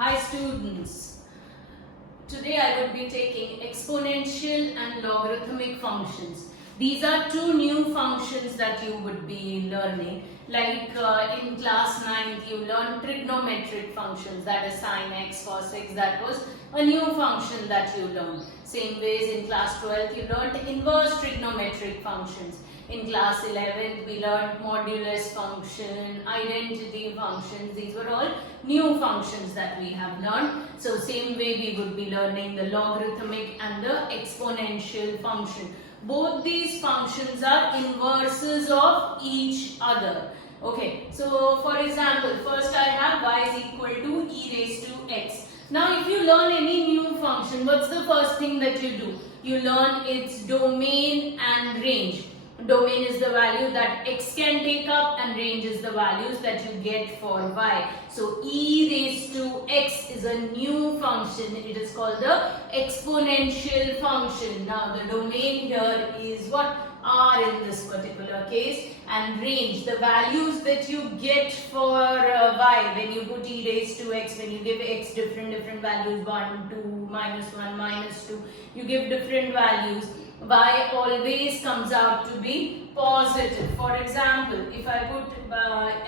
Hi students, today I would be taking exponential and logarithmic functions. These are two new functions that you would be learning. Like in class 9th you learned trigonometric functions, that is sin x, cos x, that was a new function that you learned. Same ways in class 12th you learned inverse trigonometric functions. In class 11th we learned modulus function, identity functions. These were all new functions that we have learned. So same way we would be learning the logarithmic and the exponential function. Both these functions are inverses of each other. Okay, so for example, first I have y is equal to e raised to x. Now if you learn any new function, what's the first thing that you do? You learn its domain and range. Domain is the value that x can take up and range is the values that you get for y. So e raised to x is a new function. It is called the exponential function. Now the domain here is what? R in this particular case, and range, the values that you get for y when you put e raised to x, when you give x different values, 1, 2, -1, -2, you give different values. Y always comes out to be positive. For example, if I put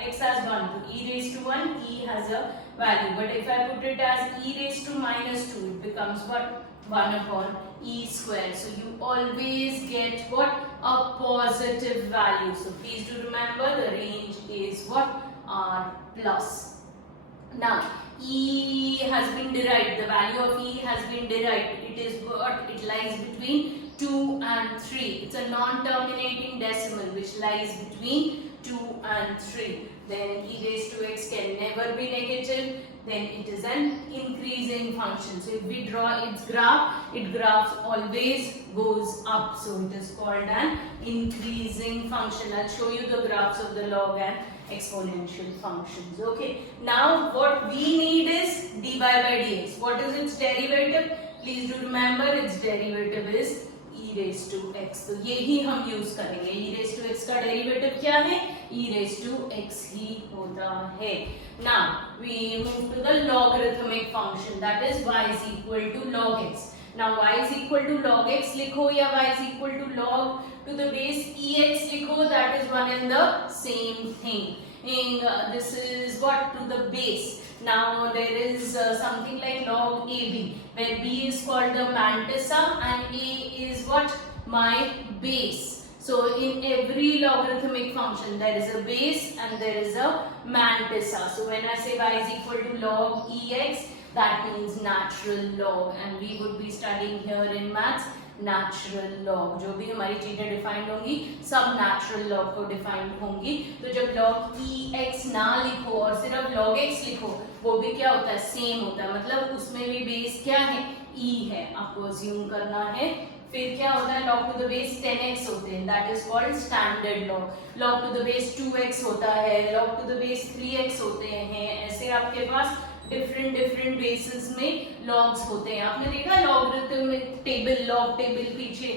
x as 1 to e raised to 1, e has a value. But if I put it as e raised to -2, it becomes what? 1 upon e square. So you always get what? A positive value. So please do remember the range is what? R plus. Now e has been derived. The value of e has been derived. It is what? It lies between 2 and 3. It's a non-terminating decimal which lies between 2 and 3. Then e raised to x can never be negative. Then it is an increasing function. So if we draw its graph, its graph always goes up. So it is called an increasing function. I'll show you the graphs of the log and exponential functions. Okay. Now what we need is dy by dx. What is its derivative? Please do remember its derivative is e raised to x. तो ये ही हम use करेंगे. e raised to x का derivative क्या है? e raised to x ही होता है. Now we move to the logarithmic function, that is y is equal to log x. Now y is equal to log x लिखो या y is equal to log to the base ex लिखो, that is one and the same thing. And this is what? To the base. Now there is something like log AB, where B is called the mantissa and A is what? My base. So in every logarithmic function there is a base and there is a mantissa. So when I say y is equal to log EX, that means natural log, and we would be studying here in maths natural log. जो भी हमारी चीजें defined होंगी सब natural log को defined होंगी. तो जब लॉग ई एक्स ना लिखो और सिर्फ लॉग एक्स लिखो, वो भी क्या होता है? सेम होता है. मतलब उसमें भी बेस क्या है? ई है. आपको अज्यूम करना है. फिर क्या होता है? log to the base 10x होते हैं, that is called standard log. log to the base 2x होता है, log to the base 3x होते हैं. ऐसे आपके पास डिफरेंट बेसिस में लॉग्स होते हैं. आपने देखा लॉगरिथमिक टेबल, लॉग टेबल पीछे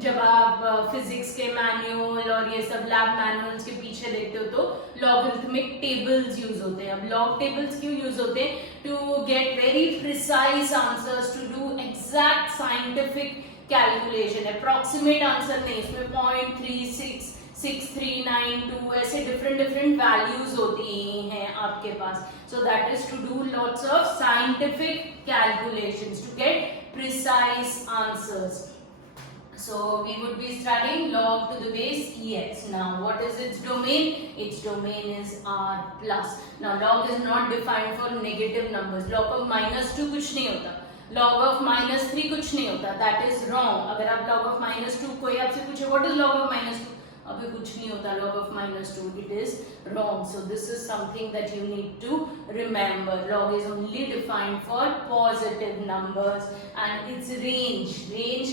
जब आप फिजिक्स के मैनुअल और ये सब लैब मैनुअल्स के पीछे देखते हो तो लॉगरिथमिक टेबल्स यूज होते हैं. अब लॉग टेबल्स क्यों यूज होते हैं? To get very precise answers, to do exact scientific calculation. Approximate answer नहीं, इसमें 0.36 6392 ऐसे डिफरेंट वैल्यूज होती हैं आपके पास. So that is to do lots of scientific calculations to get precise answers. So we would be studying log to the base ex. Now what is its domain? Its domain is r plus. Now log is not defined for negative numbers. Log of -2 कुछ नहीं होता, log of -3 कुछ नहीं होता. That is wrong. अगर आप log of -2 कोई आपसे पूछे what is log of -2, अभी कुछ नहीं होता log of -2. It is wrong. So this is something that you need to remember. Log is only defined for positive numbers and its range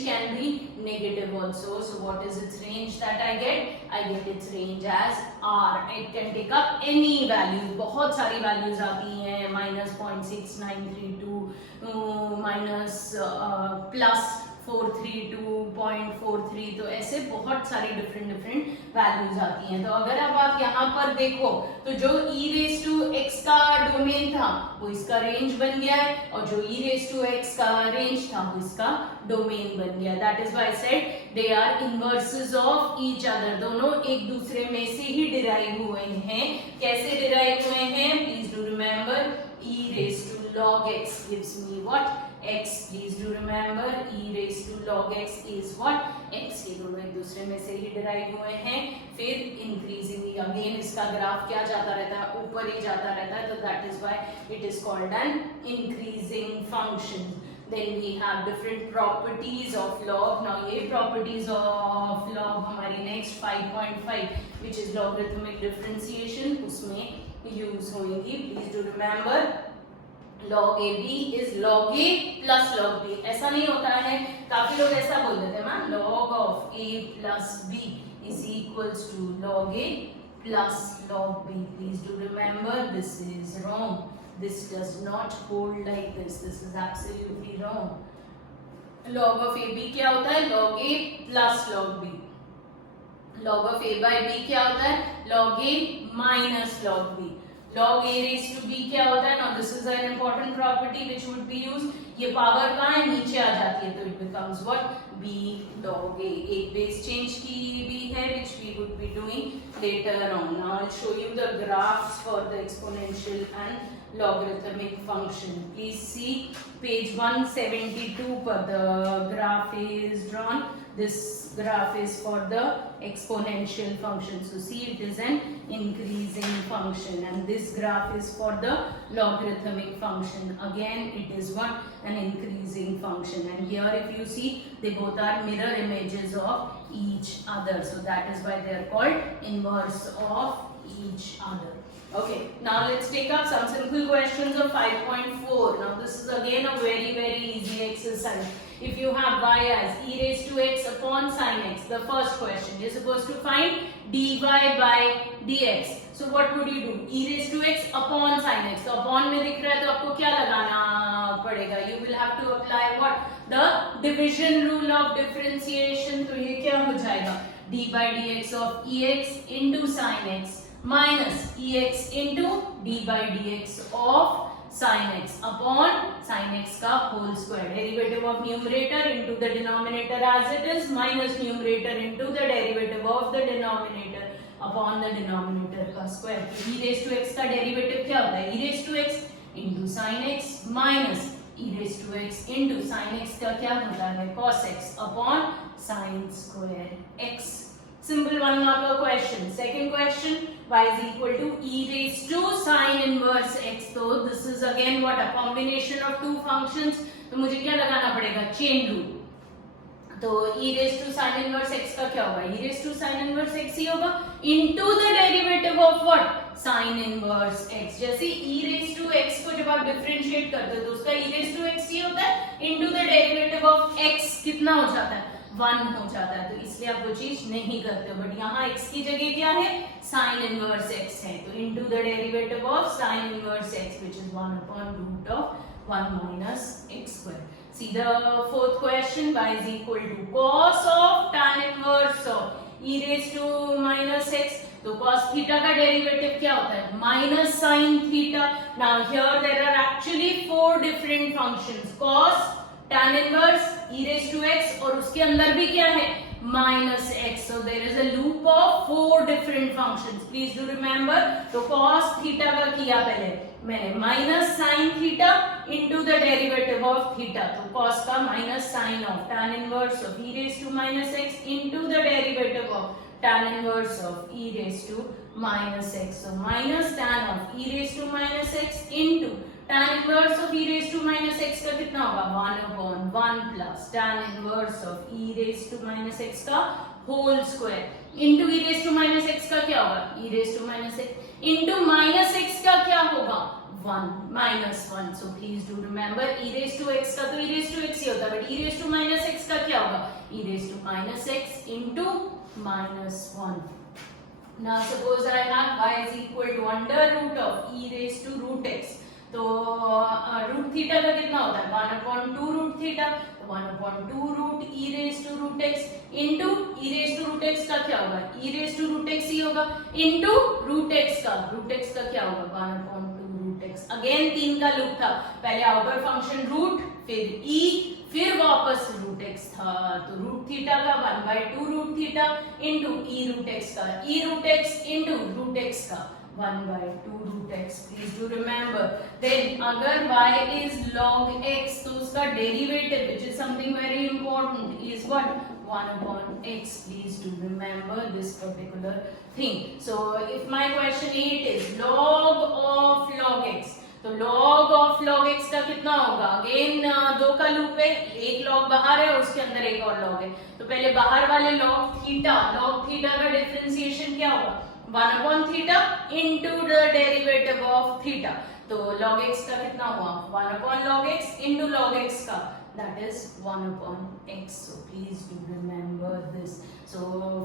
can be negative also. So what is its range that I get? I get its range as r. It can take up any values. बहुत सारी values आती हैं, -0.6932 minus plus 432.43. तो ऐसे बहुत सारी different values आती हैं. तो अगर अब आप यहाँ पर देखो तो जो e रेज टू x का डोमेन था वो इसका रेंज बन गया है, और जो e रेज टू x का रेंज था वो इसका डोमेन बन गया. That is why I said they are inverses of each other. दोनों एक दूसरे में से ही डिराइव हुए हैं. कैसे डिराइव हुए हैं? Please do remember, e raise to log x gives me what? x. Please do remember, e raised to log x is what? x. ये दोनों एक दूसरे में से ही डिराइव हुए हैं. फिर इंक्रीजिंग अगेन इसका ग्राफ क्या जाता रहता है? ऊपर ही जाता रहता है. तो that is why it is called an increasing function. Then we have different properties of log. Now ये properties of log हमारी next 5.5 which is logarithmic differentiation उसमें use होगी. Please do remember, log AB is log A plus log B. ऐसा नहीं होता है, काफी लोग ऐसा बोल देते हैं ना, log of A plus B is equals to log A plus log B. Please do remember, this is wrong. This does not hold like this. This is absolutely wrong. Log of AB क्या होता है? Log A plus log B. Log of A by B क्या होता है? Log A minus log B. Log A raised to B क्या होता है? Now this is an important property which would be used. ये पावर कहाँ है? नीचे आ जाती है, तो it becomes what? B log A. एक बेस चेंज की भी है which we would be doing later on. Now I'll show you the graphs for the exponential and logarithmic function. Please see page 172 पर the graph is drawn. This graph is for the exponential function. So see, it is an increasing function, and this graph is for the logarithmic function. Again, it is what? An increasing function. And here if you see, they both are mirror images of each other. So that is why they are called inverse of each other. Okay, now let's take up some simple questions of 5.4. Now this is again a very easy exercise. If you have y as e raised to x upon sin x, the first question, you're supposed to find dy by dx. So what would you do? E raised to x upon sin x. तो upon में दिख रहा है तो आपको क्या लगाना पड़ेगा? You will have to apply what? The division rule of differentiation. तो ये क्या हो जाएगा? d by dx of ex into sin x minus ex into d by dx of sin x upon sin x का whole square. Derivative of numerator into the denominator as it is minus numerator into the derivative of the denominator upon the denominator का square. e raised to x का derivative क्या होता है? e raised to x into sin x minus e raised to x into sin x का क्या होता है? cos x upon sin square x. Simple one marker question. Second question, y is equal to e raised to sin inverse x. So this is again what? A combination of two functions. तो मुझे क्या लगाना पड़ेगा? Chain rule. तो e raised to sin inverse x का क्या होगा? e raised to sin inverse x ही होगा into the derivative of what? sin inverse x. जैसे e raised to x को जब आप डिफरेंशिएट करते हो तो उसका e raised to x ही होता है into the derivative of x कितना हो जाता है? 1 हो जाता है. तो इसलिए आप वो चीज नहीं करते हो. बट यहाँ x की जगह क्या है? sin inverse x है. तो into the derivative of sin inverse x which is 1 upon root of 1 minus x square. See the fourth question, y is equal to cos of tan inverse of e raised to minus x. तो cos theta का derivative क्या होता है? minus sin theta. Now here there are actually 4 different functions. cos, tan inverse, e raised to x और उसके अंदर भी क्या है? minus x. So there is a loop of 4 different functions. Please do remember. तो cos theta का किया पहले मैंने minus sin theta into the derivative of theta. तो cos का minus sin of tan inverse of e raised to minus x into the derivative of tan inverse of e raised to minus x. So minus tan of e raised to minus x into tan inverse of e raised to minus x का कितना होगा? 1 upon 1 plus tan inverse of e raised to minus x का whole square into e raised to minus x का क्या होगा? e raised to minus x into minus x का क्या होगा? 1 minus 1. So please do remember, e raised to x का तो e raised to x ही होता है, but e raised to minus x का क्या होगा? e raised to minus x into minus 1. Now suppose I have y is equal to under root of e raised to root x. तो root theta का कितना होता है? 1 upon 2 root theta. 1 upon 2 root e raised to root x into e raised to root x का क्या होगा? e raised to root x ही होगा into root x का क्या होगा? 1 upon 2 root x। अगेन 3 का लूप था, पहले आउटर फंक्शन रूट, फिर e, फिर वापस रूट x था, तो रूट थीटा का 1/2 root theta into e root x का, e root x into root x का 1/2 root x। Please do remember. Then अगर y is log x तो उसका derivative which is something very important is what 1/x। Please do remember this particular thing। So if my question 8 is log of log x, तो log of log x का कितना होगा? Again 2 का loop है, एक log बाहर है और उसके अंदर एक और log है, तो पहले बाहर वाले log थीटा का डिफरेंशिएशन क्या होगा? 1/थीटा into the derivative of theta, तो log x का कितना हुआ? 1/log x into log x का, that is 1/x। So please do remember this। So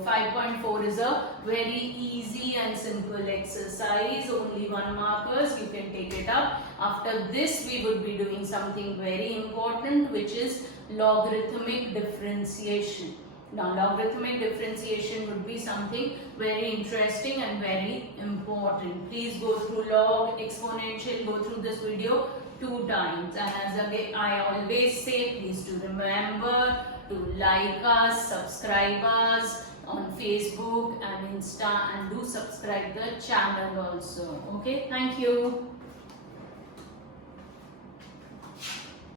5.4 is a very easy and simple exercise, only 1 markers, you can take it up। After this we would be doing something very important, which is logarithmic differentiation। Now logarithmic differentiation would be something very interesting and very important। Please go through log, exponential, go through this video 2 times, and as again I always say, please do remember to like us, subscribe us on Facebook and Insta, and do subscribe the channel also। Okay, thank you।